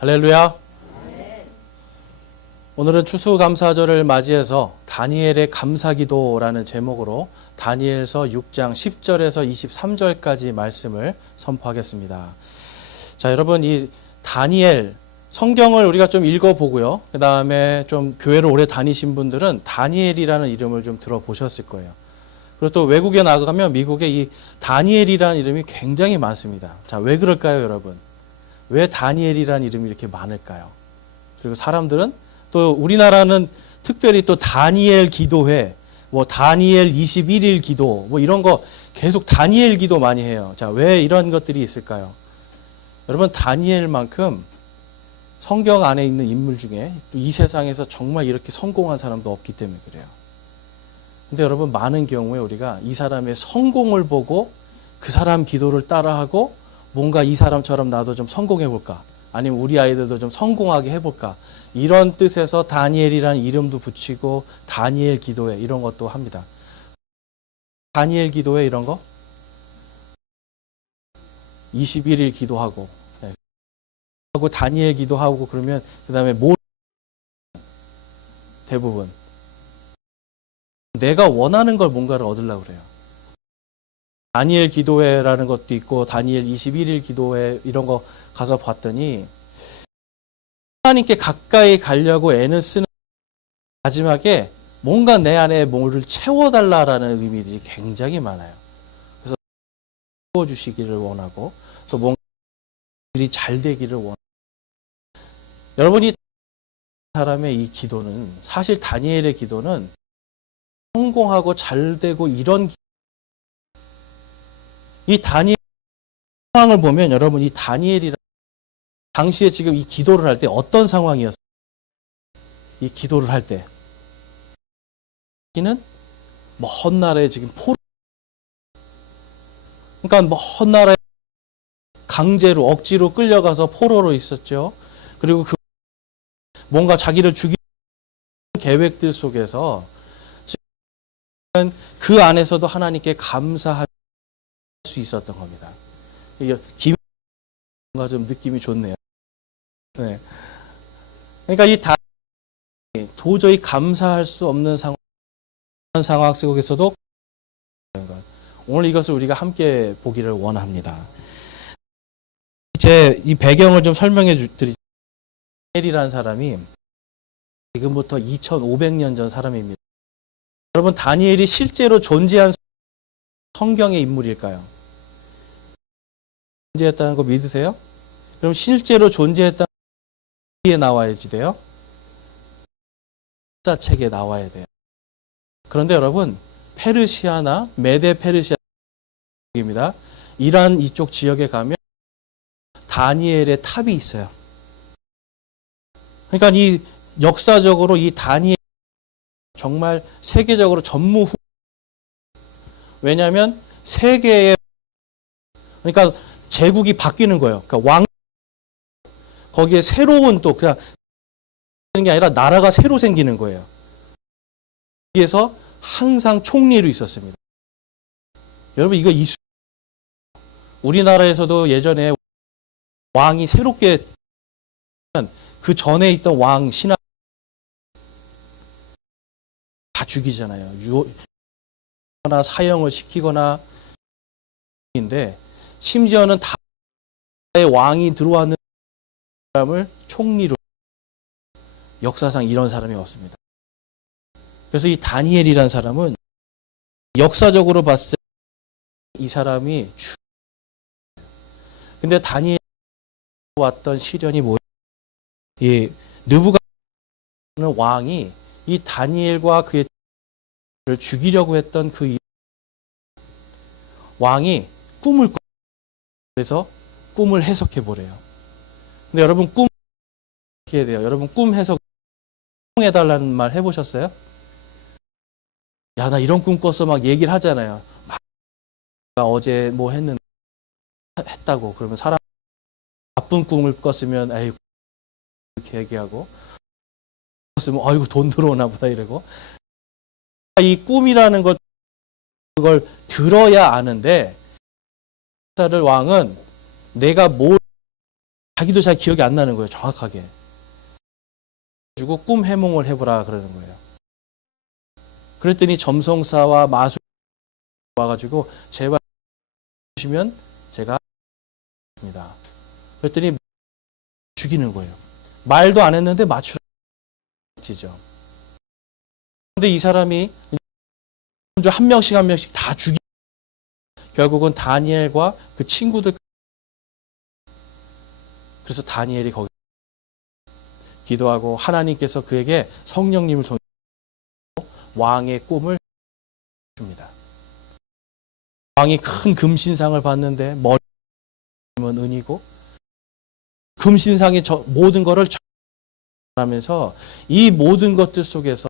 할렐루야. 오늘은 추수감사절을 맞이해서 다니엘의 감사기도라는 제목으로 다니엘서 6장 10절에서 23절까지 말씀을 선포하겠습니다. 자, 여러분, 이 다니엘 성경을 우리가 좀 읽어보고요. 그 다음에 좀 교회를 오래 다니신 분들은 다니엘이라는 이름을 좀 들어보셨을 거예요. 그리고 또 외국에 나가면 미국에 이 다니엘이라는 이름이 굉장히 많습니다. 자, 왜 그럴까요, 여러분? 왜 다니엘이라는 이름이 이렇게 많을까요? 그리고 사람들은 또 우리나라는 특별히 또 다니엘 기도회, 뭐 다니엘 21일 기도, 뭐 이런 거 계속 다니엘 기도 많이 해요. 자, 왜 이런 것들이 있을까요? 여러분, 다니엘만큼 성경 안에 있는 인물 중에 이 세상에서 정말 이렇게 성공한 사람도 없기 때문에 그래요. 근데 여러분, 많은 경우에 우리가 이 사람의 성공을 보고 그 사람 기도를 따라하고 뭔가 이 사람처럼 나도 좀 성공해볼까? 아니면 우리 아이들도 좀 성공하게 해볼까? 이런 뜻에서 다니엘이라는 이름도 붙이고 다니엘 기도회 이런 것도 합니다. 다니엘 기도회 이런 거? 21일 기도하고 하고 다니엘 기도하고 그러면 그 다음에 뭐 대부분 내가 원하는 걸 뭔가를 얻으려고 그래요. 다니엘 기도회라는 것도 있고 다니엘 21일 기도회 이런 거 가서 봤더니 하나님께 가까이 가려고 애는 쓰는 마지막에 뭔가 내 안에 뭐를 채워달라라는 의미들이 굉장히 많아요. 그래서 채워주시기를 원하고 또 뭔가 일이 잘 되기를 원하고 여러분이 사람의 이 기도는 사실 다니엘의 기도는 성공하고 잘 되고 이런 이 다니엘 상황을 보면 여러분 이 다니엘이라 당시에 지금 이 기도를 할 때 어떤 상황이었어요? 이 기도를 할 때 이는 먼 나라에 지금 그러니까 먼 나라에 강제로 억지로 끌려가서 포로로 있었죠. 그리고 그 뭔가 자기를 죽이는 계획들 속에서 지금 그 안에서도 하나님께 감사할 수 있었던 겁니다. 이게 뭔가 좀 느낌이 좋네요. 네. 그러니까 이 도저히 감사할 수 없는 상황 속에서도 오늘 이것을 우리가 함께 보기를 원합니다. 이제 이 배경을 좀 설명해 드리죠. 다니엘이라는 사람이 지금부터 2500년 전 사람입니다. 여러분, 다니엘이 실제로 존재한 성경의 인물일까요? 존재했다는 거 믿으세요? 그럼 실제로 존재했다는 게 나와야지 돼요? 책에 나와야 돼요. 그런데 여러분, 페르시아나 메데 페르시아입니다. 이란 이쪽 지역에 가면 다니엘의 탑이 있어요. 그러니까 이 역사적으로 이 다니엘 정말 세계적으로 전무후. 왜냐하면 세계의 그러니까 제국이 바뀌는 거예요. 그러니까 왕 거기에 새로운 또 그냥 게 아니라 나라가 새로 생기는 거예요. 여기에서 항상 총리로 있었습니다. 여러분 이거 우리나라에서도 예전에 왕이 새롭게 그 전에 있던 왕 신하 다 죽이잖아요. 유거나 사형을 시키거나 인데 심지어는 다의 왕이 들어왔는 사람을 총리로 역사상 이런 사람이 없습니다. 그래서 이 다니엘이라는 사람은 역사적으로 봤을 때 이 사람이 근데 다니엘 왔던 시련이 뭐예요? 이 느부갓네살 왕이 이 다니엘과 그의 죽이려고 했던 그 왕이 꿈을 그래서 꿈을 해석해 보래요. 근데 여러분 꿈 어떻게 해야 돼요? 여러분 꿈 해석 해달라는 말 해보셨어요? 야, 나 이런 꿈 꿨어 막 얘기를 하잖아요. 막 어제 뭐 했다고 그러면 사람 나쁜 꿈을 꿨으면 에이 이렇게 얘기하고 꿨으면 아이고 돈 들어오나 보다 이러고 이 꿈이라는 것 그걸 들어야 아는데 왕은 내가 뭘 자기도 잘 기억이 안 나는 거예요. 정확하게. 가지고 꿈 해몽을 해보라 그러는 거예요. 그랬더니 점성사와 마술 와가지고 제발 주시면 제가 합니다. 그랬더니 죽이는 거예요. 말도 안 했는데 맞추라. 지죠. 그런데 이 사람이 한 명씩 한 명씩 다 죽이. 결국은 다니엘과 그 친구들. 그래서 다니엘이 거기 기도하고 하나님께서 그에게 성령님을 통해 왕의 꿈을 줍니다. 왕이 큰 금신상을 봤는데 머리는 은이고 금신상의 모든 것을 하면서 이 모든 것들 속에서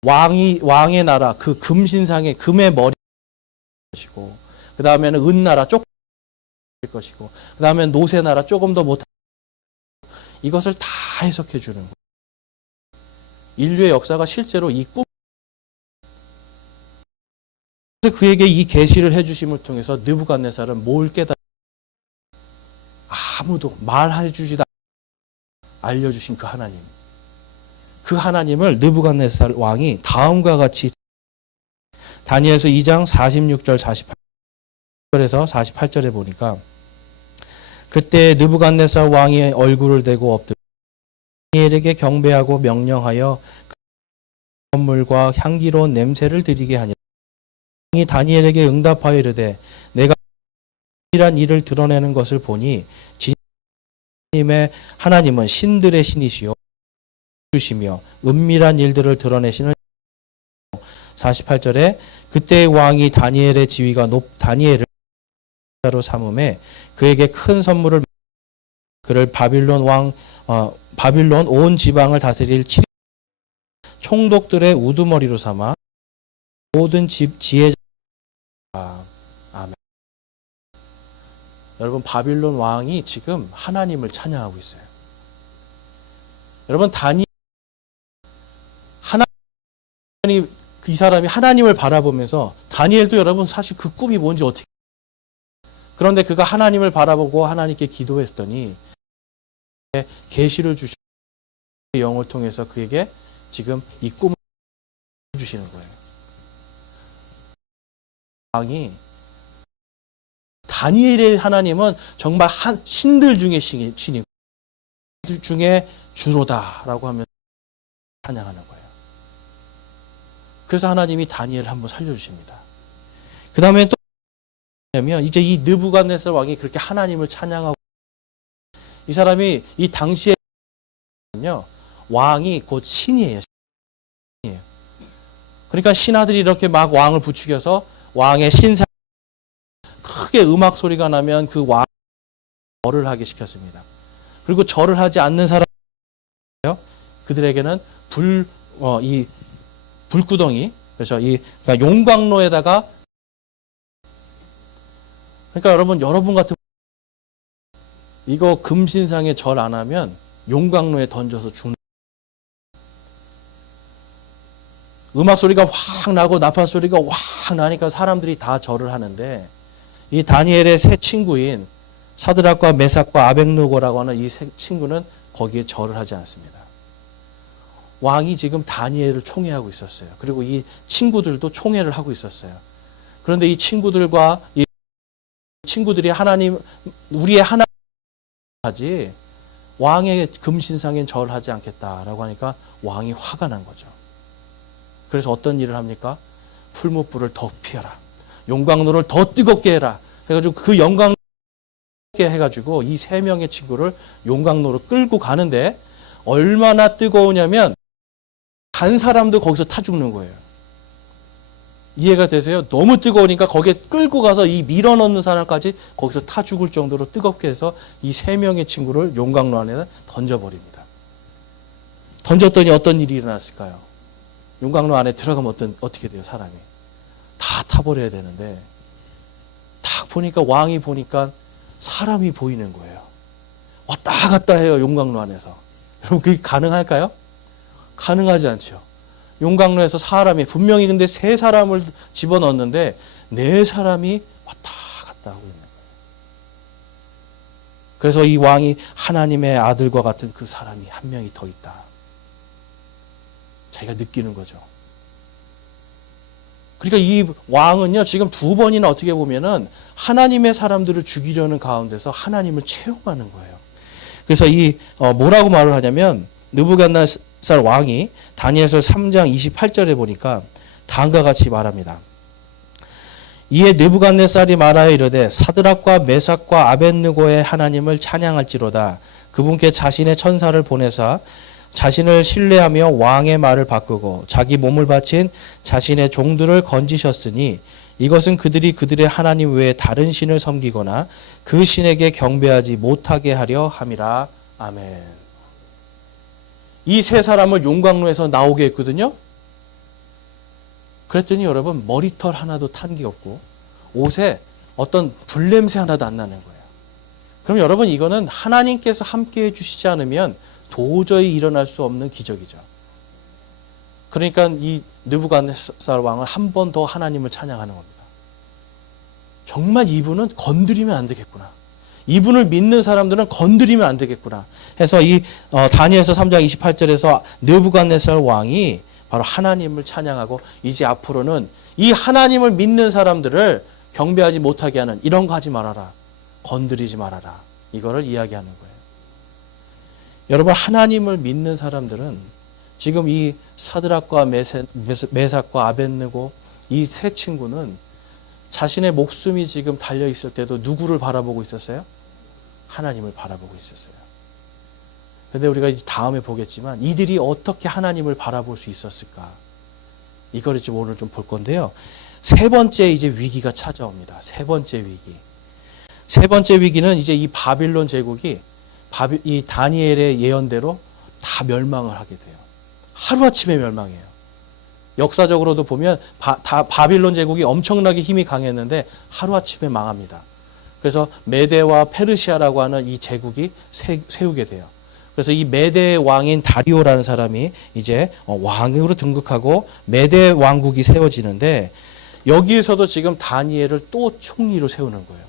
왕의 나라 그 금신상의 금의 머리 것이고 그 다음에는 은나라 조금 것이고 그 다음에 노새 나라 조금 더 못한 이것을 다 해석해 주는 거예요. 인류의 역사가 실제로 이 꿈. 그래서 그에게 이 계시를 해주심을 통해서 느부갓네살은 뭘 깨달아? 아무도 말해주지도 알려주신 그 하나님. 그 하나님을 느부갓네살 왕이 다음과 같이 다니엘서 2장 46절 48절에서 48절에 보니까 그때 느부갓네살 왕이 얼굴을 대고 엎드려 다니엘에게 경배하고 명령하여 그 선물과 향기로운 냄새를 드리게 하니라. 왕이 다니엘에게 응답하여 이르되 내가 이란 일을 드러내는 것을 보니 진님의 하나님은 신들의 신이시요 주시며 은밀한 일들을 드러내시는 48절에 그때 왕이 다니엘의 지위가 다니엘을 로 삼음에 그에게 큰 선물을 그를 바빌론 온 지방을 다스릴 총독들의 우두머리로 삼아 모든 지혜자. 아멘. 여러분 바빌론 왕이 지금 하나님을 찬양하고 있어요. 여러분 이 사람이 하나님을 바라보면서 다니엘도 여러분 사실 그 꿈이 뭔지 어떻게 그런데 그가 하나님을 바라보고 하나님께 기도했더니 계시를 주시는 영을 통해서 그에게 지금 이 꿈을 주시는 거예요. 왕이 다니엘의 하나님은 정말 신들 중에 신이고 중에 주로다라고 하면 찬양하는 거예요. 그래서 하나님이 다니엘을 한번 살려주십니다. 그 다음에 또 이제 이 느부갓네살 왕이 그렇게 하나님을 찬양하고 이 사람이 이 당시에 왕이 곧 신이에요. 그러니까 신하들이 이렇게 막 왕을 부추겨서 왕의 신상 크게 음악 소리가 나면 그 왕 절을 하게 시켰습니다. 그리고 절을 하지 않는 사람 그들에게는 이 불구덩이 그래서 그러니까 용광로에다가 그러니까 여러분 같은 이거 금신상에 절 안 하면 용광로에 던져서 죽는. 음악 소리가 확 나고 나팔 소리가 확 나니까 사람들이 다 절을 하는데 이 다니엘의 세 친구인 사드락과 메삭과 아벳느고라고 하는 이 세 친구는 거기에 절을 하지 않습니다. 왕이 지금 다니엘을 총애하고 있었어요. 그리고 이 친구들도 총애를 하고 있었어요. 그런데 이 친구들과 이 친구들이 우리의 하나님 하지 왕의 금신상엔 절하지 않겠다라고 하니까 왕이 화가 난 거죠. 그래서 어떤 일을 합니까? 풀무불을 더 피워라. 용광로를 더 뜨겁게 해라. 해가지고 그 용광로 해가지고 이 세 명의 친구를 용광로로 끌고 가는데 얼마나 뜨거우냐면 간 사람도 거기서 타 죽는 거예요. 이해가 되세요? 너무 뜨거우니까 거기에 끌고 가서 이 밀어넣는 사람까지 거기서 타 죽을 정도로 뜨겁게 해서 이 세 명의 친구를 용광로 안에 던져버립니다. 던졌더니 어떤 일이 일어났을까요? 용광로 안에 들어가면 어떻게 돼요, 사람이? 다 타버려야 되는데 딱 보니까 왕이 보니까 사람이 보이는 거예요. 왔다 갔다 해요, 용광로 안에서. 여러분 그게 가능할까요? 가능하지 않죠. 용광로에서 사람이 분명히 근데 세 사람을 집어넣었는데 네 사람이 왔다 갔다 하고 있는 거예요. 그래서 이 왕이 하나님의 아들과 같은 그 사람이 한 명이 더 있다. 자기가 느끼는 거죠. 그러니까 이 왕은요, 지금 두 번이나 어떻게 보면은 하나님의 사람들을 죽이려는 가운데서 하나님을 채용하는 거예요. 그래서 뭐라고 말을 하냐면, 느부갓네살 왕이 다니엘서 3장 28절에 보니까 다음과 같이 말합니다. 이에 느부갓네살이 말하여 이르되 사드락과 메삭과 아벳느고의 하나님을 찬양할지로다. 그분께 자신의 천사를 보내사 자신을 신뢰하며 왕의 말을 바꾸고 자기 몸을 바친 자신의 종들을 건지셨으니 이것은 그들이 그들의 하나님 외에 다른 신을 섬기거나 그 신에게 경배하지 못하게 하려 함이라. 아멘. 이 세 사람을 용광로에서 나오게 했거든요. 그랬더니 여러분, 머리털 하나도 탄 게 없고 옷에 어떤 불냄새 하나도 안 나는 거예요. 그럼 여러분, 이거는 하나님께서 함께 해주시지 않으면 도저히 일어날 수 없는 기적이죠. 그러니까 이 느부갓네살 왕은 한 번 더 하나님을 찬양하는 겁니다. 정말 이분은 건드리면 안 되겠구나. 이분을 믿는 사람들은 건드리면 안 되겠구나 해서 다니엘서 3장 28절에서 느부갓네살 왕이 바로 하나님을 찬양하고 이제 앞으로는 이 하나님을 믿는 사람들을 경배하지 못하게 하는 이런 거 하지 말아라. 건드리지 말아라. 이거를 이야기하는 거예요. 여러분, 하나님을 믿는 사람들은 지금 이 사드락과 메삭과 아벳느고 이 세 친구는 자신의 목숨이 지금 달려 있을 때도 누구를 바라보고 있었어요? 하나님을 바라보고 있었어요. 그런데 우리가 다음에 보겠지만 이들이 어떻게 하나님을 바라볼 수 있었을까? 이거를 좀 오늘 좀 볼 건데요. 세 번째 이제 위기가 찾아옵니다. 세 번째 위기. 세 번째 위기는 이제 이 바빌론 제국이 이 다니엘의 예언대로 다 멸망을 하게 돼요. 하루아침에 멸망해요. 역사적으로도 보면 바빌론 제국이 엄청나게 힘이 강했는데 하루아침에 망합니다. 그래서 메데와 페르시아라고 하는 이 제국이 세우게 돼요. 그래서 이 메데 왕인 다리오라는 사람이 이제 왕으로 등극하고 메데 왕국이 세워지는데 여기에서도 지금 다니엘을 또 총리로 세우는 거예요.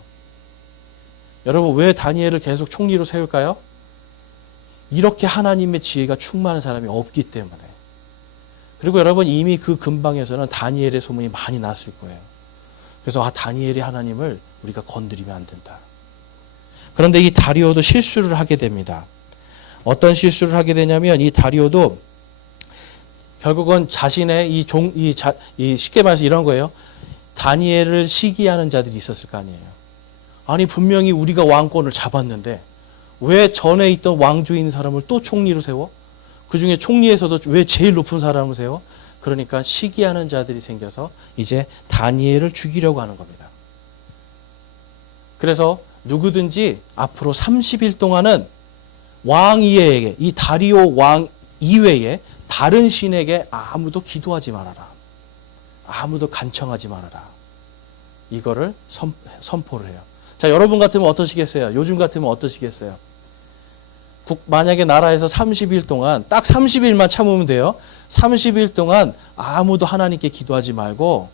여러분, 왜 다니엘을 계속 총리로 세울까요? 이렇게 하나님의 지혜가 충만한 사람이 없기 때문에. 그리고 여러분, 이미 그 근방에서는 다니엘의 소문이 많이 났을 거예요. 그래서 다니엘이 하나님을 우리가 건드리면 안 된다. 그런데 이 다리오도 실수를 하게 됩니다. 어떤 실수를 하게 되냐면 이 다리오도 결국은 자신의 쉽게 말해서 이런 거예요. 다니엘을 시기하는 자들이 있었을 거 아니에요. 아니, 분명히 우리가 왕권을 잡았는데 왜 전에 있던 왕조인 사람을 또 총리로 세워? 그 중에 총리에서도 왜 제일 높은 사람을 세워? 그러니까 시기하는 자들이 생겨서 이제 다니엘을 죽이려고 하는 겁니다. 그래서 누구든지 앞으로 30일 동안은 왕 이외에게, 이 다리오 왕 이외에 다른 신에게 아무도 기도하지 말아라. 아무도 간청하지 말아라. 이거를 선포를 해요. 자, 여러분 같으면 어떠시겠어요? 요즘 같으면 어떠시겠어요? 만약에 나라에서 30일 동안, 딱 30일만 참으면 돼요. 30일 동안 아무도 하나님께 기도하지 말고,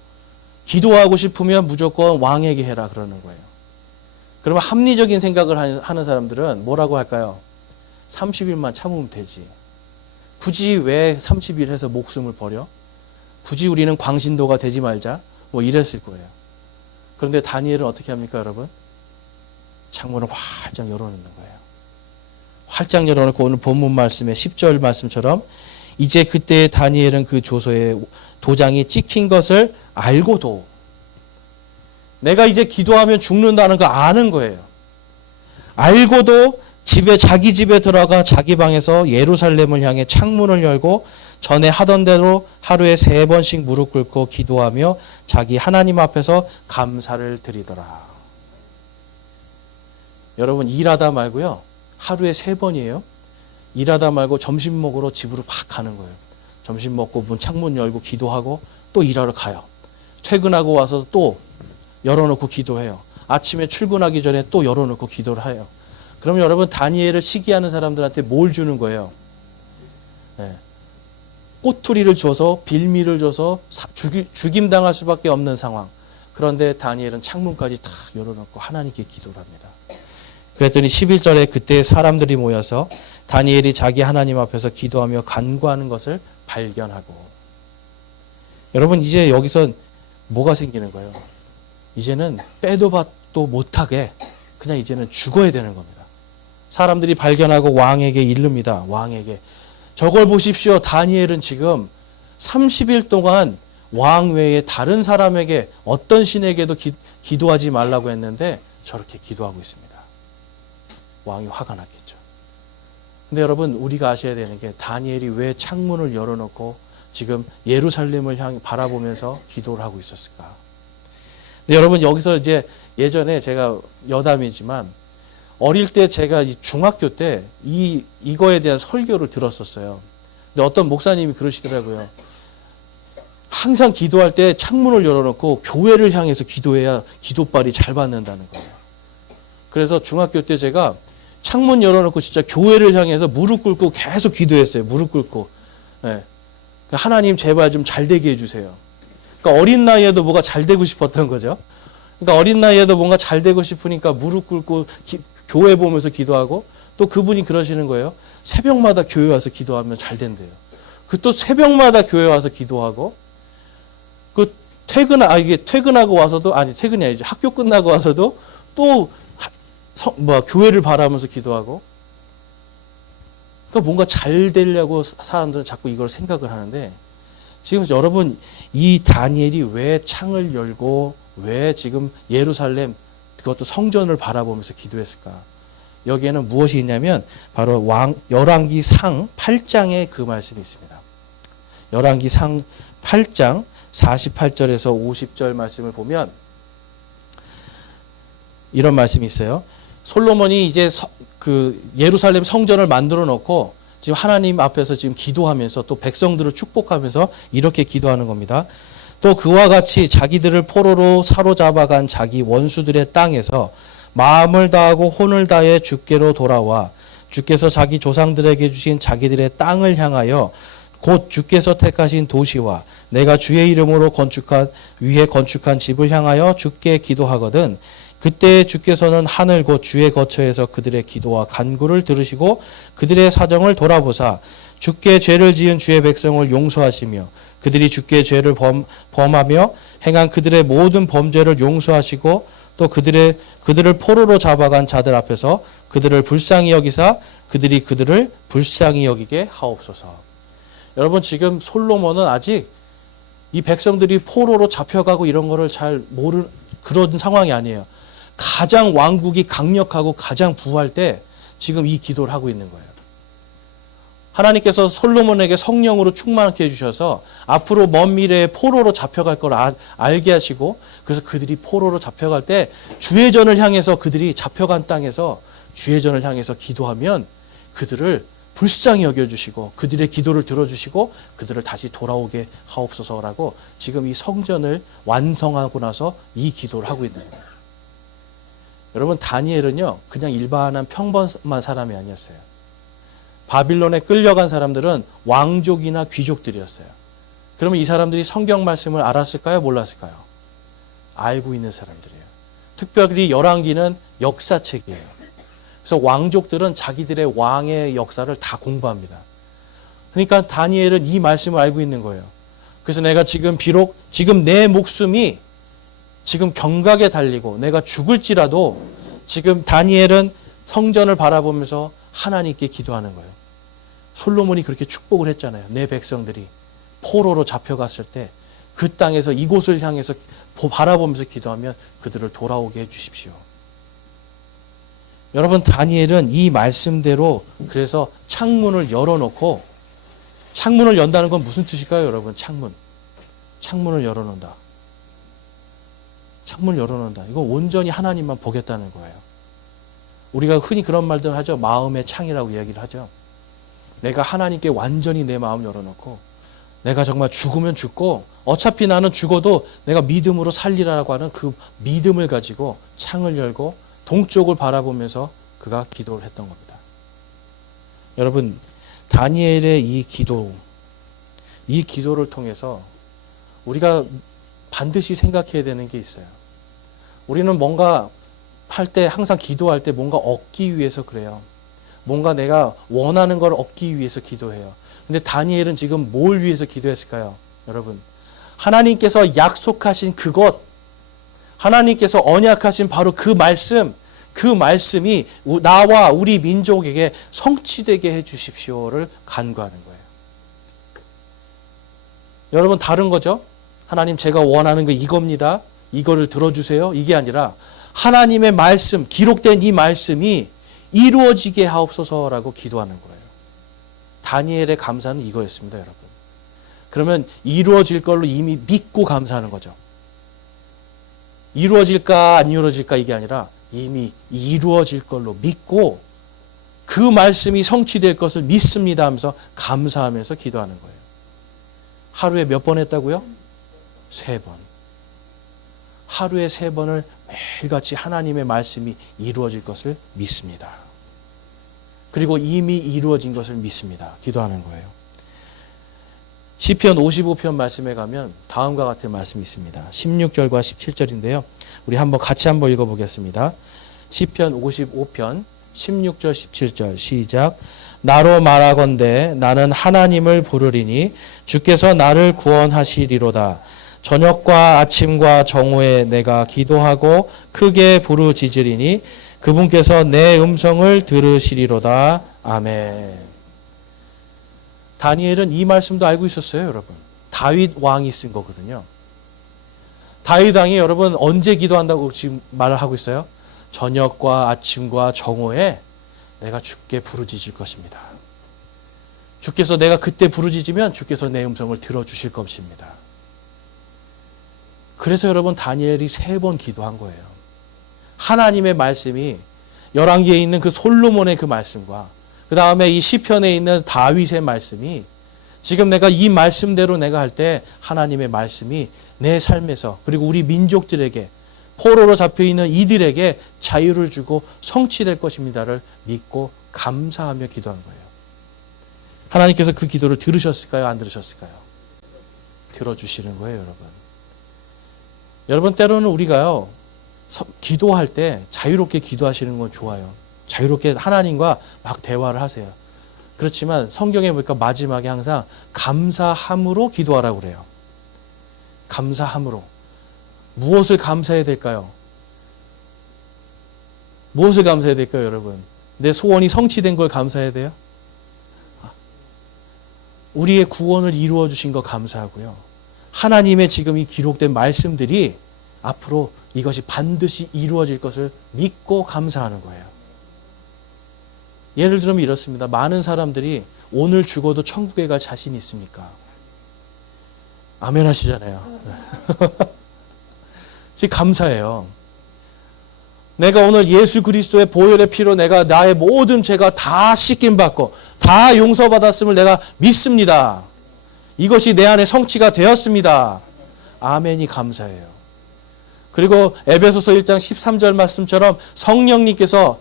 기도하고 싶으면 무조건 왕에게 해라 그러는 거예요. 그러면 합리적인 생각을 하는 사람들은 뭐라고 할까요? 30일만 참으면 되지. 굳이 왜 30일 해서 목숨을 버려? 굳이 우리는 광신도가 되지 말자. 뭐 이랬을 거예요. 그런데 다니엘은 어떻게 합니까, 여러분? 창문을 활짝 열어놓는 거예요. 활짝 열어놓고 오늘 본문 말씀의 10절 말씀처럼 이제 그때 다니엘은 그 조서에 도장이 찍힌 것을 알고도 내가 이제 기도하면 죽는다는 거 아는 거예요. 알고도 자기 집에 들어가 자기 방에서 예루살렘을 향해 창문을 열고 전에 하던 대로 하루에 3번씩 무릎 꿇고 기도하며 자기 하나님 앞에서 감사를 드리더라. 여러분, 일하다 말고요. 하루에 3번이에요. 일하다 말고 점심 먹으러 집으로 막 가는 거예요. 점심 먹고 창문 열고 기도하고 또 일하러 가요. 퇴근하고 와서 또 열어놓고 기도해요. 아침에 출근하기 전에 또 열어놓고 기도를 해요. 그러면 여러분, 다니엘을 시기하는 사람들한테 뭘 주는 거예요? 네. 꼬투리를 줘서 빌미를 줘서 죽임당할 수밖에 없는 상황. 그런데 다니엘은 창문까지 다 열어놓고 하나님께 기도를 합니다. 그랬더니 11절에 그때 사람들이 모여서 다니엘이 자기 하나님 앞에서 기도하며 간구하는 것을 발견하고. 여러분 이제 여기서 뭐가 생기는 거예요? 이제는 빼도 박도 못하게 그냥 이제는 죽어야 되는 겁니다. 사람들이 발견하고 왕에게 이릅니다. 왕에게. 저걸 보십시오. 다니엘은 지금 30일 동안 왕 외에 다른 사람에게 어떤 신에게도 기도하지 말라고 했는데 저렇게 기도하고 있습니다. 왕이 화가 났겠죠. 근데 여러분 우리가 아셔야 되는 게 다니엘이 왜 창문을 열어놓고 지금 예루살렘을 향해 바라보면서 기도를 하고 있었을까? 근데 여러분 여기서 이제 예전에 제가 여담이지만 어릴 때 제가 중학교 때 이거에 대한 설교를 들었었어요. 근데 어떤 목사님이 그러시더라고요. 항상 기도할 때 창문을 열어놓고 교회를 향해서 기도해야 기도빨이 잘 받는다는 거예요. 그래서 중학교 때 제가 창문 열어놓고 진짜 교회를 향해서 무릎 꿇고 계속 기도했어요. 무릎 꿇고. 네. 하나님 제발 좀 잘 되게 해주세요. 그러니까 어린 나이에도 뭐가 잘 되고 싶었던 거죠. 그러니까 어린 나이에도 뭔가 잘 되고 싶으니까 무릎 꿇고 교회 보면서 기도하고 또 그분이 그러시는 거예요. 새벽마다 교회 와서 기도하면 잘 된대요. 그 또 새벽마다 교회 와서 기도하고 그 이게 퇴근하고 와서도 퇴근이 아니죠. 학교 끝나고 와서도 또 교회를 바라면서 기도하고. 그러니까 뭔가 잘 되려고 사람들은 자꾸 이걸 생각을 하는데 지금 여러분 이 다니엘이 왜 창을 열고 왜 지금 예루살렘 그것도 성전을 바라보면서 기도했을까? 여기에는 무엇이 있냐면 바로 열왕기 상 8장에 그 말씀이 있습니다. 열왕기 상 8장 48절에서 50절 말씀을 보면 이런 말씀이 있어요. 솔로몬이 이제 그 예루살렘 성전을 만들어 놓고 지금 하나님 앞에서 지금 기도하면서 또 백성들을 축복하면서 이렇게 기도하는 겁니다. 또 그와 같이 자기들을 포로로 사로잡아간 자기 원수들의 땅에서 마음을 다하고 혼을 다해 주께로 돌아와 주께서 자기 조상들에게 주신 자기들의 땅을 향하여 곧 주께서 택하신 도시와 내가 주의 이름으로 위에 건축한 집을 향하여 주께 기도하거든 그때 주께서는 하늘 곧 주의 거처에서 그들의 기도와 간구를 들으시고 그들의 사정을 돌아보사 주께 죄를 지은 주의 백성을 용서하시며 그들이 주께 죄를 범하며 행한 그들의 모든 범죄를 용서하시고 또 그들을 포로로 잡아간 자들 앞에서 그들을 불쌍히 여기사 그들이 그들을 불쌍히 여기게 하옵소서. 여러분 지금 솔로몬은 아직 이 백성들이 포로로 잡혀가고 이런 거를 잘 모르는 그런 상황이 아니에요. 가장 왕국이 강력하고 가장 부할 때 지금 이 기도를 하고 있는 거예요. 하나님께서 솔로몬에게 성령으로 충만케 해주셔서 앞으로 먼 미래에 포로로 잡혀갈 걸 알게 하시고 그래서 그들이 포로로 잡혀갈 때 주의전을 향해서 그들이 잡혀간 땅에서 주의전을 향해서 기도하면 그들을 불쌍히 여겨주시고 그들의 기도를 들어주시고 그들을 다시 돌아오게 하옵소서라고 지금 이 성전을 완성하고 나서 이 기도를 하고 있는 거예요. 여러분 다니엘은요 그냥 일반한 평범한 사람이 아니었어요. 바빌론에 끌려간 사람들은 왕족이나 귀족들이었어요. 그러면 이 사람들이 성경 말씀을 알았을까요? 몰랐을까요? 알고 있는 사람들이에요. 특별히 열왕기는 역사책이에요. 그래서 왕족들은 자기들의 왕의 역사를 다 공부합니다. 그러니까 다니엘은 이 말씀을 알고 있는 거예요. 그래서 내가 지금 비록 지금 내 목숨이 지금 경각에 달리고 내가 죽을지라도 지금 다니엘은 성전을 바라보면서 하나님께 기도하는 거예요. 솔로몬이 그렇게 축복을 했잖아요. 내 백성들이 포로로 잡혀갔을 때 그 땅에서 이곳을 향해서 바라보면서 기도하면 그들을 돌아오게 해주십시오. 여러분 다니엘은 이 말씀대로 그래서 창문을 열어놓고 창문을 연다는 건 무슨 뜻일까요? 여러분 창문을 열어놓는다. 창문을 열어놓는다. 이건 온전히 하나님만 보겠다는 거예요. 우리가 흔히 그런 말들 하죠. 마음의 창이라고 이야기를 하죠. 내가 하나님께 완전히 내 마음 열어놓고 내가 정말 죽으면 죽고 어차피 나는 죽어도 내가 믿음으로 살리라고 하는 그 믿음을 가지고 창을 열고 동쪽을 바라보면서 그가 기도를 했던 겁니다. 여러분 다니엘의 이 기도를 통해서 우리가 반드시 생각해야 되는 게 있어요. 우리는 뭔가 할 때, 항상 기도할 때 뭔가 얻기 위해서 그래요. 뭔가 내가 원하는 걸 얻기 위해서 기도해요. 근데 다니엘은 지금 뭘 위해서 기도했을까요? 여러분, 하나님께서 약속하신 그것, 하나님께서 언약하신 바로 그 말씀이 나와 우리 민족에게 성취되게 해 주십시오를 간구하는 거예요. 여러분, 다른 거죠? 하나님, 제가 원하는 거 이겁니다. 이거를 들어주세요. 이게 아니라 하나님의 말씀, 기록된 이 말씀이 이루어지게 하옵소서라고 기도하는 거예요. 다니엘의 감사는 이거였습니다, 여러분. 그러면 이루어질 걸로 이미 믿고 감사하는 거죠. 이루어질까 안 이루어질까 이게 아니라 이미 이루어질 걸로 믿고 그 말씀이 성취될 것을 믿습니다 하면서 감사하면서 기도하는 거예요. 하루에 몇 번 했다고요? 3번. 하루에 3번을 매일같이 하나님의 말씀이 이루어질 것을 믿습니다. 그리고 이미 이루어진 것을 믿습니다. 기도하는 거예요. 시편 55편 말씀에 가면 다음과 같은 말씀이 있습니다. 16절과 17절인데요. 우리 같이 한번 읽어보겠습니다. 시편 55편 16절 17절 시작. 나로 말하건대 나는 하나님을 부르리니 주께서 나를 구원하시리로다. 저녁과 아침과 정오에 내가 기도하고 크게 부르짖으리니 그분께서 내 음성을 들으시리로다. 아멘. 다니엘은 이 말씀도 알고 있었어요, 여러분. 다윗 왕이 쓴 거거든요. 다윗 왕이 여러분 언제 기도한다고 지금 말을 하고 있어요? 저녁과 아침과 정오에 내가 주께 부르짖을 것입니다. 주께서 내가 그때 부르짖으면 주께서 내 음성을 들어주실 것입니다. 그래서 여러분 다니엘이 3번 기도한 거예요. 하나님의 말씀이 열왕기에 있는 그 솔로몬의 그 말씀과 그 다음에 이 시편에 있는 다윗의 말씀이 지금 내가 이 말씀대로 내가 할 때 하나님의 말씀이 내 삶에서 그리고 우리 민족들에게 포로로 잡혀있는 이들에게 자유를 주고 성취될 것입니다를 믿고 감사하며 기도한 거예요. 하나님께서 그 기도를 들으셨을까요? 안 들으셨을까요? 들어주시는 거예요, 여러분. 여러분 때로는 우리가요 기도할 때 자유롭게 기도하시는 건 좋아요. 자유롭게 하나님과 막 대화를 하세요. 그렇지만 성경에 보니까 마지막에 항상 감사함으로 기도하라고 그래요. 감사함으로. 무엇을 감사해야 될까요? 무엇을 감사해야 될까요, 여러분? 내 소원이 성취된 걸 감사해야 돼요? 우리의 구원을 이루어 주신 거 감사하고요. 하나님의 지금 이 기록된 말씀들이 앞으로 이것이 반드시 이루어질 것을 믿고 감사하는 거예요. 예를 들면 이렇습니다. 많은 사람들이 오늘 죽어도 천국에 갈 자신이 있습니까? 아멘 하시잖아요. 지금 감사해요. 내가 오늘 예수 그리스도의 보혈의 피로 내가 나의 모든 죄가 다 씻김받고 다 용서받았음을 내가 믿습니다. 이것이 내 안에 성취가 되었습니다. 아멘이 감사해요. 그리고 에베소서 1장 13절 말씀처럼 성령님께서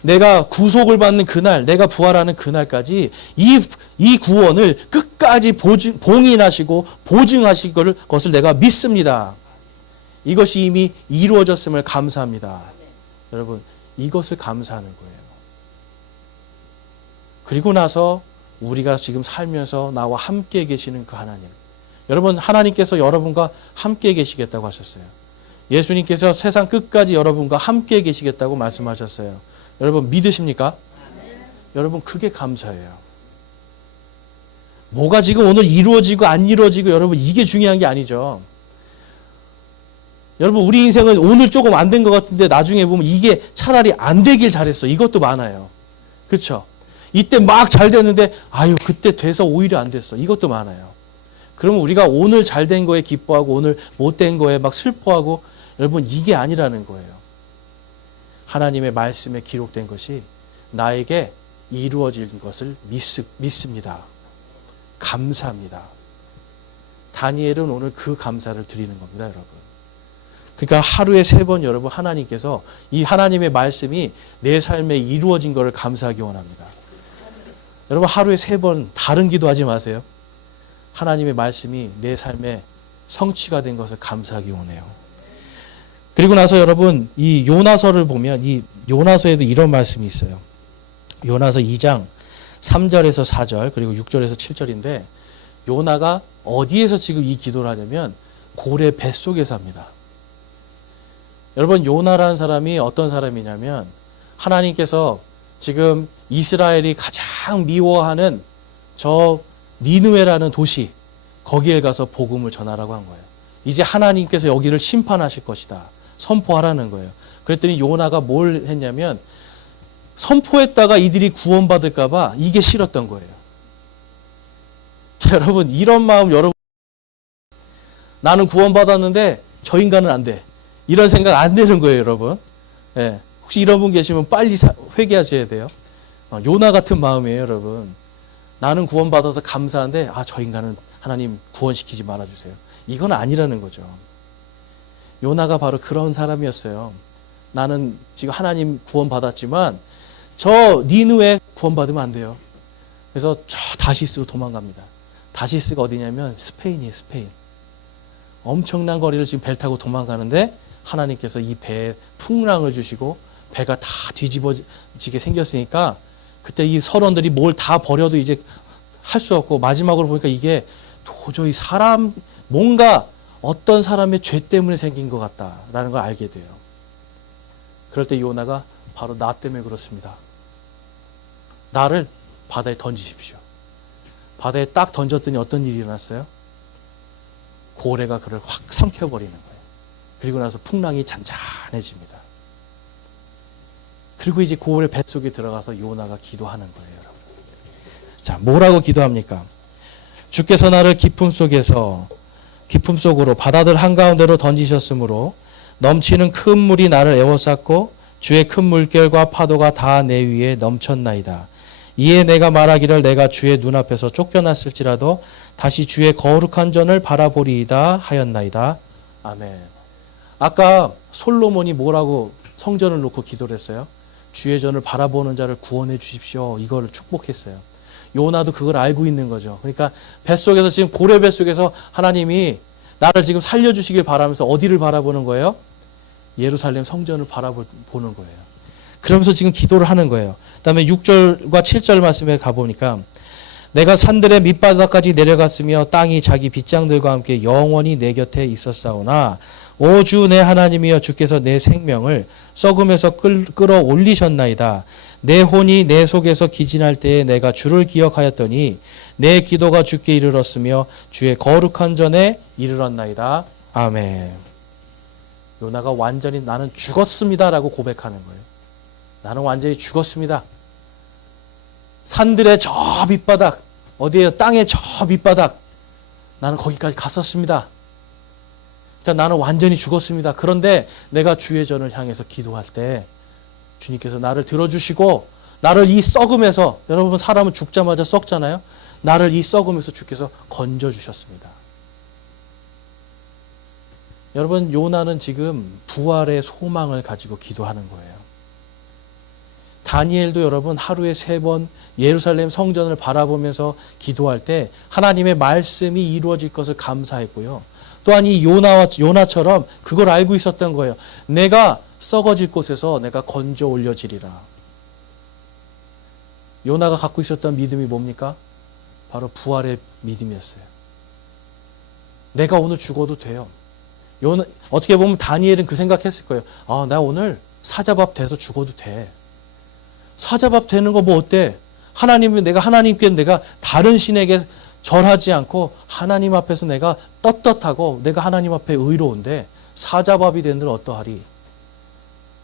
내가 구속을 받는 그날, 내가 부활하는 그날까지 이 구원을 끝까지 봉인하시고 보증하실 것을 내가 믿습니다. 이것이 이미 이루어졌음을 감사합니다. 여러분, 이것을 감사하는 거예요. 그리고 나서 우리가 지금 살면서 나와 함께 계시는 그 하나님. 여러분, 하나님께서 여러분과 함께 계시겠다고 하셨어요. 예수님께서 세상 끝까지 여러분과 함께 계시겠다고 말씀하셨어요. 여러분 믿으십니까? 여러분 그게 감사예요. 뭐가 지금 오늘 이루어지고 안 이루어지고 여러분 이게 중요한 게 아니죠. 여러분 우리 인생은 오늘 조금 안 된 것 같은데 나중에 보면 이게 차라리 안 되길 잘했어. 이것도 많아요. 그렇죠? 이때 막 잘 됐는데 아유 그때 돼서 오히려 안 됐어. 이것도 많아요. 그러면 우리가 오늘 잘 된 거에 기뻐하고 오늘 못 된 거에 막 슬퍼하고 여러분 이게 아니라는 거예요. 하나님의 말씀에 기록된 것이 나에게 이루어질 것을 믿습니다. 감사합니다. 다니엘은 오늘 그 감사를 드리는 겁니다, 여러분. 그러니까 하루에 3번 여러분 하나님께서 이 하나님의 말씀이 내 삶에 이루어진 것을 감사하기 원합니다. 여러분 하루에 3번 다른 기도하지 마세요. 하나님의 말씀이 내 삶에 성취가 된 것을 감사하기 원해요. 그리고 나서 여러분 이 요나서를 보면 이 요나서에도 이런 말씀이 있어요. 요나서 2장 3절에서 4절 그리고 6절에서 7절인데 요나가 어디에서 지금 이 기도를 하냐면 고래 뱃속에서 합니다. 여러분 요나라는 사람이 어떤 사람이냐면 하나님께서 지금 이스라엘이 가장 미워하는 저 니느웨라는 도시 거기에 가서 복음을 전하라고 한 거예요. 이제 하나님께서 여기를 심판하실 것이다. 선포하라는 거예요. 그랬더니 요나가 뭘 했냐면 선포했다가 이들이 구원받을까 봐 이게 싫었던 거예요. 자, 여러분 이런 마음 여러분 나는 구원받았는데 저 인간은 안 돼. 이런 생각 안 되는 거예요, 여러분. 예. 혹시 이런 분 계시면 빨리 회개하셔야 돼요. 요나 같은 마음이에요, 여러분. 나는 구원받아서 감사한데 저 인간은 하나님 구원시키지 말아주세요. 이건 아니라는 거죠. 요나가 바로 그런 사람이었어요. 나는 지금 하나님 구원받았지만 저 니느웨 구원받으면 안 돼요. 그래서 저 다시스로 도망갑니다. 다시스가 어디냐면 스페인이에요, 스페인. 엄청난 거리를 지금 배를 타고 도망가는데 하나님께서 이 배에 풍랑을 주시고 배가 다 뒤집어지게 생겼으니까 그때 이 선원들이 뭘 다 버려도 이제 할 수 없고 마지막으로 보니까 이게 도저히 뭔가 어떤 사람의 죄 때문에 생긴 것 같다라는 걸 알게 돼요. 그럴 때 요나가 바로 나 때문에 그렇습니다. 나를 바다에 던지십시오. 바다에 딱 던졌더니 어떤 일이 일어났어요? 고래가 그를 확 삼켜버리는 거예요. 그리고 나서 풍랑이 잔잔해집니다. 그리고 이제 고래 뱃속에 들어가서 요나가 기도하는 거예요, 여러분. 자, 뭐라고 기도합니까? 주께서 나를 기품 속으로 바다들 한가운데로 던지셨으므로 넘치는 큰 물이 나를 에워쌌고 주의 큰 물결과 파도가 다 내 위에 넘쳤나이다. 이에 내가 말하기를 내가 주의 눈앞에서 쫓겨났을지라도 다시 주의 거룩한 전을 바라보리이다 하였나이다. 아멘. 아까 솔로몬이 뭐라고 성전을 놓고 기도를 했어요? 주의 전을 바라보는 자를 구원해 주십시오. 이거를 축복했어요. 요나도 그걸 알고 있는 거죠. 그러니까 뱃속에서 지금 고래 뱃속에서 하나님이 나를 지금 살려주시길 바라면서 어디를 바라보는 거예요? 예루살렘 성전을 바라보는 거예요. 그러면서 지금 기도를 하는 거예요. 그다음에 6절과 7절 말씀에 가보니까 내가 산들의 밑바닥까지 내려갔으며 땅이 자기 빗장들과 함께 영원히 내 곁에 있었사오나 오 주 내 하나님이여 주께서 내 생명을 썩음에서 끌어올리셨나이다. 내 혼이 내 속에서 기진할 때에 내가 주를 기억하였더니 내 기도가 주께 이르렀으며 주의 거룩한 전에 이르렀나이다. 아멘. 요나가 완전히 나는 죽었습니다라고 고백하는 거예요. 나는 완전히 죽었습니다. 산들의 저 밑바닥, 어디에요? 땅의 저 밑바닥. 나는 거기까지 갔었습니다. 그러니까 나는 완전히 죽었습니다. 그런데 내가 주의 전을 향해서 기도할 때 주님께서 나를 들어주시고 나를 이 썩음에서, 여러분 사람은 죽자마자 썩잖아요. 나를 이 썩음에서 주께서 건져주셨습니다. 여러분 요나는 지금 부활의 소망을 가지고 기도하는 거예요. 다니엘도 여러분 하루에 3번 예루살렘 성전을 바라보면서 기도할 때 하나님의 말씀이 이루어질 것을 감사했고요. 또한 이 요나처럼 그걸 알고 있었던 거예요. 내가 썩어질 곳에서 내가 건져 올려지리라. 요나가 갖고 있었던 믿음이 뭡니까? 바로 부활의 믿음이었어요. 내가 오늘 죽어도 돼요. 어떻게 보면 다니엘은 그 생각했을 거예요. 나 오늘 사자밥 돼서 죽어도 돼. 사자밥 되는 거 뭐 어때? 내가 하나님께 내가 다른 신에게 절하지 않고 하나님 앞에서 내가 떳떳하고 내가 하나님 앞에 의로운데 사자밥이 되는 어떠하리?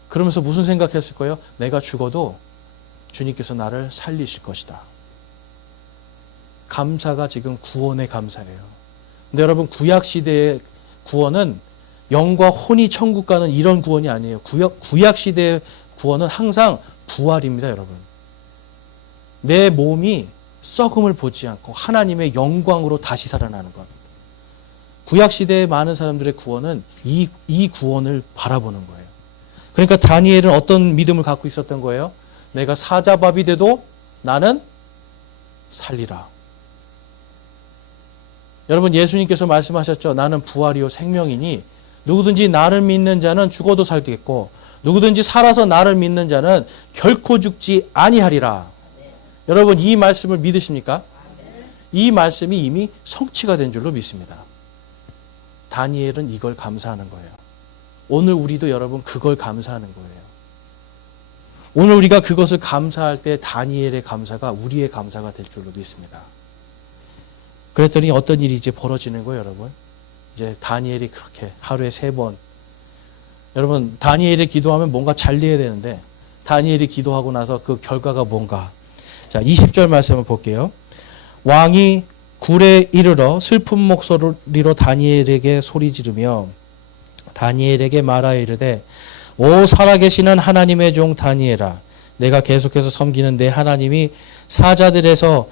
그러면서 무슨 생각했을 거예요? 내가 죽어도 주님께서 나를 살리실 것이다. 감사가 지금 구원의 감사예요. 근데 여러분 구약 시대의 구원은 영과 혼이 천국 가는 이런 구원이 아니에요. 구약 시대의 구원은 항상 부활입니다, 여러분. 내 몸이 썩음을 보지 않고 하나님의 영광으로 다시 살아나는 것. 구약 시대의 많은 사람들의 구원은 이 구원을 바라보는 거예요. 그러니까 다니엘은 어떤 믿음을 갖고 있었던 거예요? 내가 사자밥이 돼도 나는 살리라. 여러분 예수님께서 말씀하셨죠. 나는 부활이요 생명이니 누구든지 나를 믿는 자는 죽어도 살겠고 누구든지 살아서 나를 믿는 자는 결코 죽지 아니하리라. 여러분 이 말씀을 믿으십니까? 이 말씀이 이미 성취가 된 줄로 믿습니다. 다니엘은 이걸 감사하는 거예요. 오늘 우리도 여러분 그걸 감사하는 거예요. 오늘 우리가 그것을 감사할 때 다니엘의 감사가 우리의 감사가 될 줄로 믿습니다. 그랬더니 어떤 일이 이제 벌어지는 거예요, 여러분. 이제 다니엘이 그렇게 하루에 3번. 여러분, 다니엘이 기도하면 뭔가 잘려야 되는데, 다니엘이 기도하고 나서 그 결과가 뭔가. 자, 20절 말씀을 볼게요. 왕이 굴에 이르러 슬픈 목소리로 다니엘에게 소리 지르며, 다니엘에게 말하여 이르되, 오 살아계시는 하나님의 종 다니엘아, 내가 계속해서 섬기는 내 하나님이 사자들에게서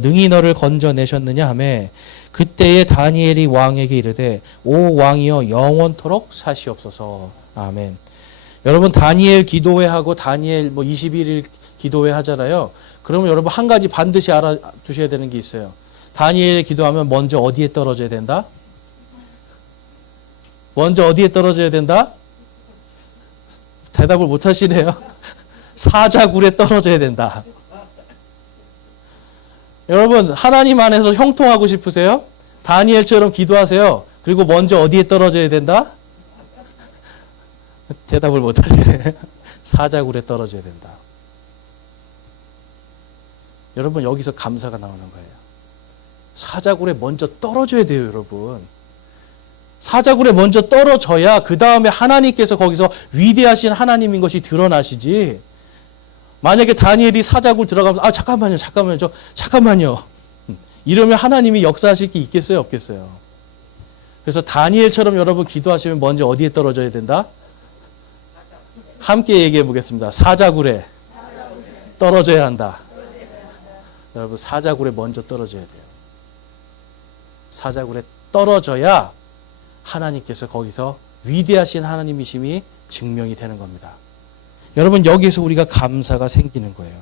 능히 너를 건져내셨느냐 하매, 그때에 다니엘이 왕에게 이르되 오 왕이여 영원토록 사시옵소서. 아멘. 여러분 다니엘 기도회하고 다니엘 21일 기도회 하잖아요. 그러면 여러분 한 가지 반드시 알아두셔야 되는 게 있어요. 다니엘 기도하면 먼저 어디에 떨어져야 된다? 먼저 어디에 떨어져야 된다? 대답을 못 하시네요. 사자굴에 떨어져야 된다. 여러분 하나님 안에서 형통하고 싶으세요? 다니엘처럼 기도하세요. 그리고 먼저 어디에 떨어져야 된다? 대답을 못 하시네. 사자굴에 떨어져야 된다. 여러분 여기서 감사가 나오는 거예요. 사자굴에 먼저 떨어져야 돼요, 여러분. 사자굴에 먼저 떨어져야 그 다음에 하나님께서 거기서 위대하신 하나님인 것이 드러나시지. 만약에 다니엘이 사자굴 들어가면서 잠깐만요. 이러면 하나님이 역사하실 게 있겠어요, 없겠어요? 그래서 다니엘처럼 여러분 기도하시면 먼저 어디에 떨어져야 된다? 함께 얘기해 보겠습니다. 사자굴에 떨어져야 한다. 여러분 사자굴에 먼저 떨어져야 돼요. 사자굴에 떨어져야 하나님께서 거기서 위대하신 하나님이심이 증명이 되는 겁니다. 여러분 여기에서 우리가 감사가 생기는 거예요.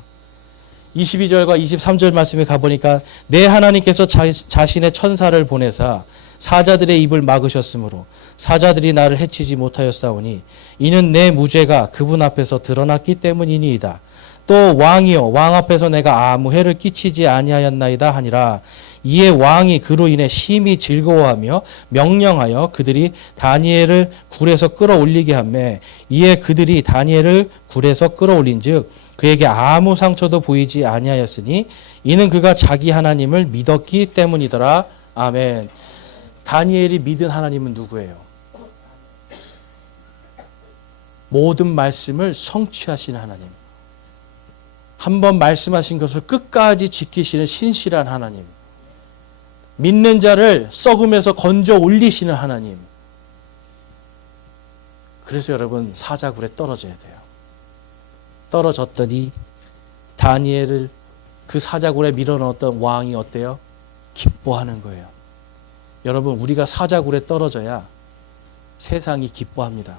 22절과 23절 말씀에 가보니까 내 하나님께서 자신의 천사를 보내사 사자들의 입을 막으셨으므로 사자들이 나를 해치지 못하였사오니 이는 내 무죄가 그분 앞에서 드러났기 때문이니이다. 또 왕이여 왕 앞에서 내가 아무 해를 끼치지 아니하였나이다 하니라. 이에 왕이 그로 인해 심히 즐거워하며 명령하여 그들이 다니엘을 굴에서 끌어올리게 하매 이에 그들이 다니엘을 굴에서 끌어올린즉 그에게 아무 상처도 보이지 아니하였으니 이는 그가 자기 하나님을 믿었기 때문이더라. 아멘. 다니엘이 믿은 하나님은 누구예요? 모든 말씀을 성취하시는 하나님. 한번 말씀하신 것을 끝까지 지키시는 신실한 하나님. 믿는 자를 썩음에서 건져 올리시는 하나님. 그래서 여러분 사자굴에 떨어져야 돼요. 떨어졌더니 다니엘을 그 사자굴에 밀어넣었던 왕이 어때요? 기뻐하는 거예요. 여러분 우리가 사자굴에 떨어져야 세상이 기뻐합니다.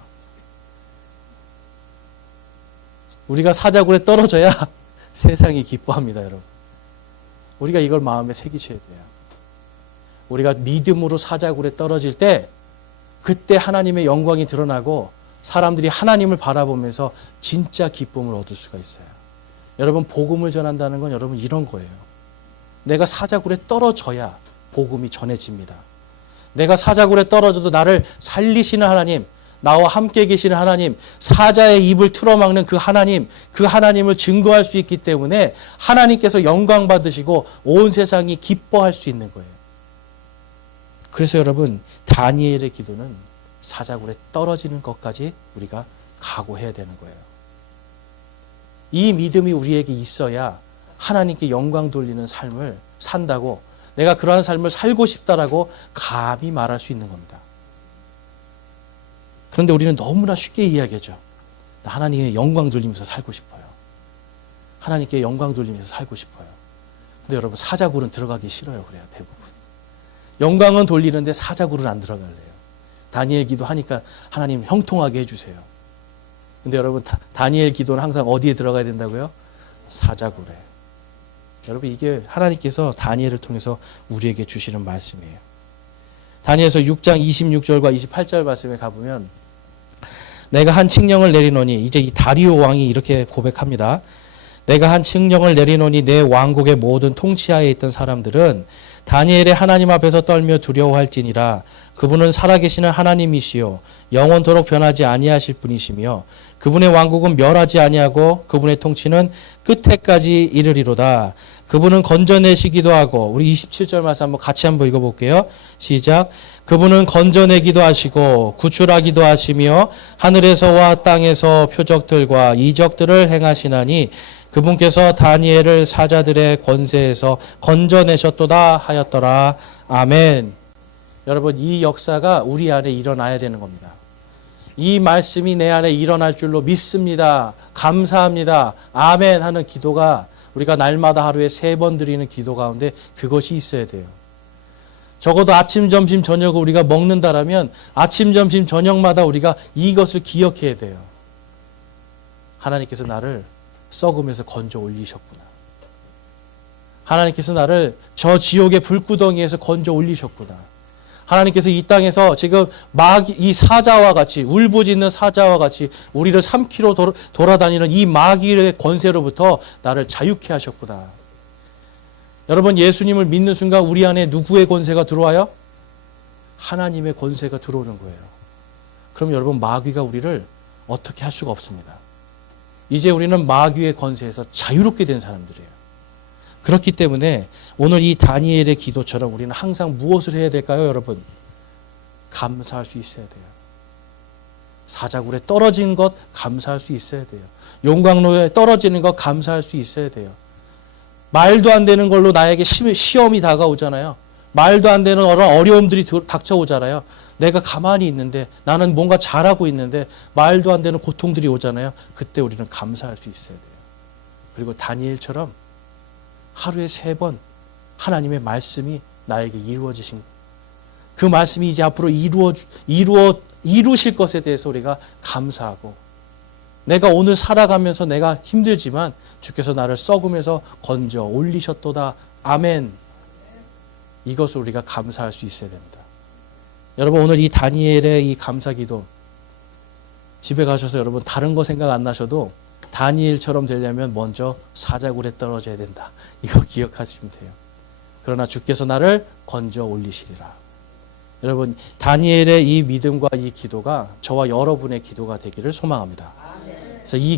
우리가 사자굴에 떨어져야 세상이 기뻐합니다, 여러분. 우리가 이걸 마음에 새기셔야 돼요. 우리가 믿음으로 사자굴에 떨어질 때 그때 하나님의 영광이 드러나고 사람들이 하나님을 바라보면서 진짜 기쁨을 얻을 수가 있어요. 여러분 복음을 전한다는 건 여러분 이런 거예요. 내가 사자굴에 떨어져야 복음이 전해집니다. 내가 사자굴에 떨어져도 나를 살리시는 하나님, 나와 함께 계시는 하나님, 사자의 입을 틀어막는 그 하나님을 증거할 수 있기 때문에 하나님께서 영광 받으시고 온 세상이 기뻐할 수 있는 거예요. 그래서 여러분 다니엘의 기도는 사자굴에 떨어지는 것까지 우리가 각오해야 되는 거예요. 이 믿음이 우리에게 있어야 하나님께 영광 돌리는 삶을 산다고, 내가 그러한 삶을 살고 싶다라고 감히 말할 수 있는 겁니다. 그런데 우리는 너무나 쉽게 이야기하죠. 하나님의 영광 돌리면서 살고 싶어요. 하나님께 영광 돌리면서 살고 싶어요. 근데 여러분 사자굴은 들어가기 싫어요. 그래요, 대부분. 영광은 돌리는데 사자굴은 안 들어갈래요. 다니엘 기도하니까 하나님 형통하게 해주세요. 근데 여러분 다니엘 기도는 항상 어디에 들어가야 된다고요? 사자굴에. 여러분 이게 하나님께서 다니엘을 통해서 우리에게 주시는 말씀이에요. 다니엘서 6장 26절과 28절 말씀에 가보면 내가 한 칙령을 내리노니, 이제 이 다리오 왕이 이렇게 고백합니다. 내가 한 칙령을 내리노니 내 왕국의 모든 통치하에 있던 사람들은 다니엘의 하나님 앞에서 떨며 두려워할지니라. 그분은 살아계시는 하나님이시요 영원토록 변하지 아니하실 분이시며 그분의 왕국은 멸하지 아니하고 그분의 통치는 끝에까지 이르리로다. 그분은 건져내시기도 하고, 우리 27절 말씀 같이 한번 읽어볼게요. 시작. 그분은 건져내기도 하시고 구출하기도 하시며 하늘에서와 땅에서 표적들과 이적들을 행하시나니 그분께서 다니엘을 사자들의 권세에서 건져내셨도다 하였더라. 아멘. 여러분, 이 역사가 우리 안에 일어나야 되는 겁니다. 이 말씀이 내 안에 일어날 줄로 믿습니다. 감사합니다. 아멘 하는 기도가 우리가 날마다 하루에 3번 드리는 기도 가운데 그것이 있어야 돼요. 적어도 아침, 점심, 저녁을 우리가 먹는다라면 아침, 점심, 저녁마다 우리가 이것을 기억해야 돼요. 하나님께서 나를 썩음에서 건져 올리셨구나. 하나님께서 나를 저 지옥의 불구덩이에서 건져 올리셨구나. 하나님께서 이 땅에서 지금 이 사자와 같이, 울부짖는 사자와 같이 우리를 3km 돌아다니는 이 마귀의 권세로부터 나를 자유케 하셨구나. 여러분, 예수님을 믿는 순간 우리 안에 누구의 권세가 들어와요? 하나님의 권세가 들어오는 거예요. 그럼 여러분, 마귀가 우리를 어떻게 할 수가 없습니다. 이제 우리는 마귀의 권세에서 자유롭게 된 사람들이에요. 그렇기 때문에 오늘 이 다니엘의 기도처럼 우리는 항상 무엇을 해야 될까요, 여러분? 감사할 수 있어야 돼요. 사자굴에 떨어진 것 감사할 수 있어야 돼요. 용광로에 떨어지는 것 감사할 수 있어야 돼요. 말도 안 되는 걸로 나에게 시험이 다가오잖아요. 말도 안 되는 어려움들이 닥쳐오잖아요. 내가 가만히 있는데, 나는 뭔가 잘하고 있는데 말도 안 되는 고통들이 오잖아요. 그때 우리는 감사할 수 있어야 돼요. 그리고 다니엘처럼 하루에 3번 하나님의 말씀이 나에게 이루어지신, 그 말씀이 이제 앞으로 이루실 것에 대해서 우리가 감사하고, 내가 오늘 살아가면서 내가 힘들지만 주께서 나를 썩음에서 건져 올리셨도다. 아멘. 이것을 우리가 감사할 수 있어야 됩니다. 여러분, 오늘 이 다니엘의 이 감사기도, 집에 가셔서 여러분 다른 거 생각 안 나셔도 다니엘처럼 되려면 먼저 사자굴에 떨어져야 된다. 이거 기억하시면 돼요. 그러나 주께서 나를 건져 올리시리라. 여러분, 다니엘의 이 믿음과 이 기도가 저와 여러분의 기도가 되기를 소망합니다. 그래서 이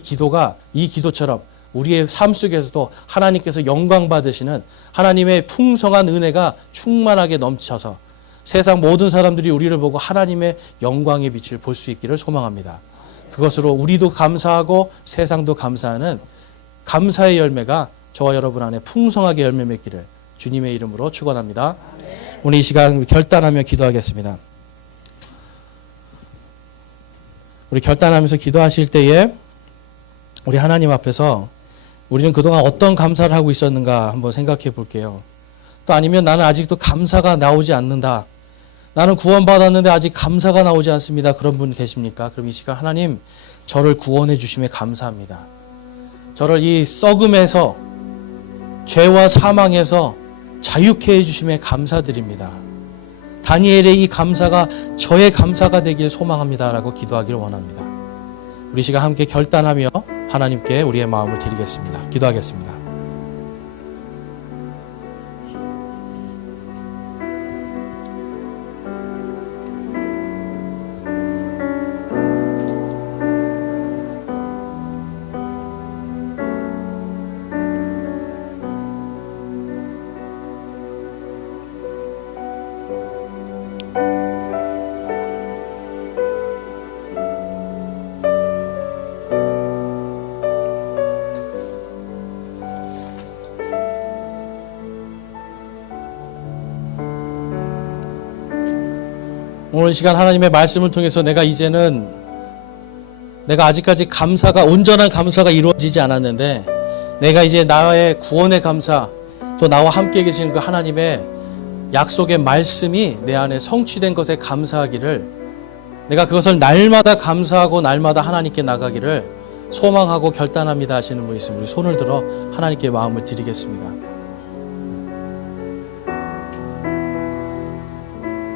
기도처럼 우리의 삶 속에서도 하나님께서 영광 받으시는 하나님의 풍성한 은혜가 충만하게 넘쳐서 세상 모든 사람들이 우리를 보고 하나님의 영광의 빛을 볼 수 있기를 소망합니다. 그것으로 우리도 감사하고 세상도 감사하는 감사의 열매가 저와 여러분 안에 풍성하게 열매 맺기를 주님의 이름으로 축원합니다. 오늘 이 시간 결단하며 기도하겠습니다. 우리 결단하면서 기도하실 때에 우리 하나님 앞에서 우리는 그동안 어떤 감사를 하고 있었는가 한번 생각해 볼게요. 또 아니면 나는 아직도 감사가 나오지 않는다. 나는 구원받았는데 아직 감사가 나오지 않습니다. 그런 분 계십니까? 그럼 이 시간 하나님, 저를 구원해 주심에 감사합니다. 저를 이 썩음에서, 죄와 사망에서 자유케 해주심에 감사드립니다. 다니엘의 이 감사가 저의 감사가 되길 소망합니다라고 기도하기를 원합니다. 우리 시간 함께 결단하며 하나님께 우리의 마음을 드리겠습니다. 기도하겠습니다. 오늘 시간 하나님의 말씀을 통해서 내가 아직까지 온전한 감사가 이루어지지 않았는데, 내가 이제 나의 구원의 감사, 또 나와 함께 계신 그 하나님의 약속의 말씀이 내 안에 성취된 것에 감사하기를, 내가 그것을 날마다 감사하고 날마다 하나님께 나가기를 소망하고 결단합니다 하시는 분 있으면 우리 손을 들어 하나님께 마음을 드리겠습니다.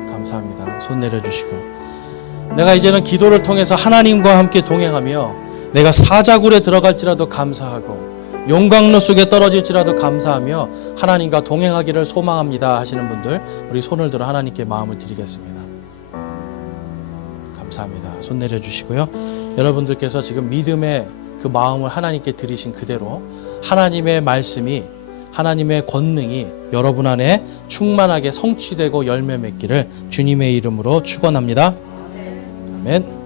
감사합니다. 감사합니다. 손 내려주시고, 내가 이제는 기도를 통해서 하나님과 함께 동행하며 내가 사자굴에 들어갈지라도 감사하고 용광로 속에 떨어질지라도 감사하며 하나님과 동행하기를 소망합니다 하시는 분들, 우리 손을 들어 하나님께 마음을 드리겠습니다. 감사합니다. 손 내려주시고요. 여러분들께서 지금 믿음의 그 마음을 하나님께 드리신 그대로 하나님의 말씀이, 하나님의 권능이 여러분 안에 충만하게 성취되고 열매 맺기를 주님의 이름으로 축원합니다. 아멘.